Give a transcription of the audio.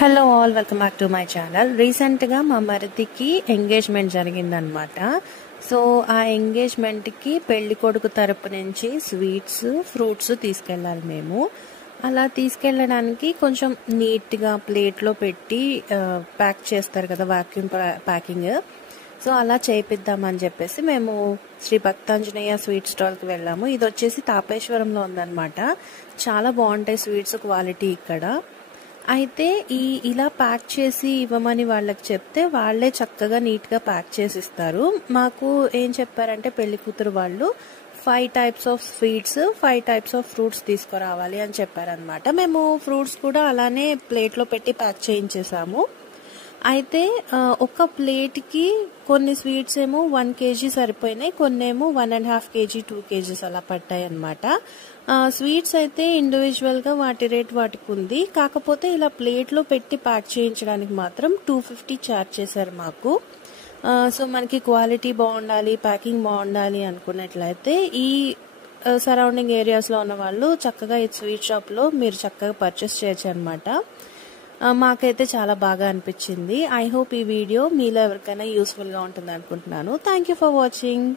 Hello all, welcome back to my channel. రీసెంట్గా మా మరిదికి engagement జరిగిందనమాట. సో ఆ ఎంగేజ్మెంట్కి పెళ్లి కొడుకు తరపు నుంచి స్వీట్స్, ఫ్రూట్స్ తీసుకెళ్ళాలి మేము. అలా తీసుకెళ్ళడానికి కొంచెం నీట్గా ప్లేట్లో పెట్టి ప్యాక్ చేస్తారు కదా, వాక్యూమ్ ప్యాకింగ్. సో అలా చేయిద్దామని చెప్పేసి మేము శ్రీ భక్తాంజనేయ స్వీట్ స్టాల్కి వెళ్ళాము. ఇది వచ్చేసి తాపేశ్వరంలో ఉందన్నమాట. చాలా బాగుంటాయి స్వీట్స్ క్వాలిటీ ఇక్కడ. అయితే ఇలా ప్యాక్ చేసి ఇవ్వమని వాళ్ళకి చెప్తే వాళ్ళే చక్కగా నీట్గా ప్యాక్ చేసి ఇస్తారు. మాకు ఏం చెప్పారంటే పెళ్లి కూతురు వాళ్ళు 5 types of sweets, 5 types of fruits తీసుకురావాలి అని చెప్పారనమాట. మేము ఫ్రూట్స్ కూడా అలానే ప్లేట్లో పెట్టి ప్యాక్ చేయించేసాము. అయితే ఒక ప్లేట్కి కొన్ని స్వీట్స్ ఏమో 1 kg సరిపోయినాయి, కొన్ని ఏమో 1.5 kg 2 kgs అలా పట్టాయి అనమాట. స్వీట్స్ అయితే ఇండివిజువల్గా వాటి రేట్ వాటికి ఉంది. కాకపోతే ఇలా ప్లేట్లో పెట్టి ప్యాక్ చేయించడానికి మాత్రం 250 ఛార్జ్ చేశారు మాకు. సో మనకి క్వాలిటీ బాగుండాలి, ప్యాకింగ్ బాగుండాలి అనుకున్నట్లయితే ఈ సరౌండింగ్ ఏరియాస్లో ఉన్న వాళ్ళు చక్కగా ఈ స్వీట్ షాప్లో మీరు చక్కగా పర్చేస్ చేయొచ్చు అనమాట. మాకైతే చాలా బాగా అనిపించింది. ఐ హోప్ ఈ వీడియో మీలో ఎవరికైనా యూస్ఫుల్గా ఉంటుంది అనుకుంటున్నాను. Thank you for watching.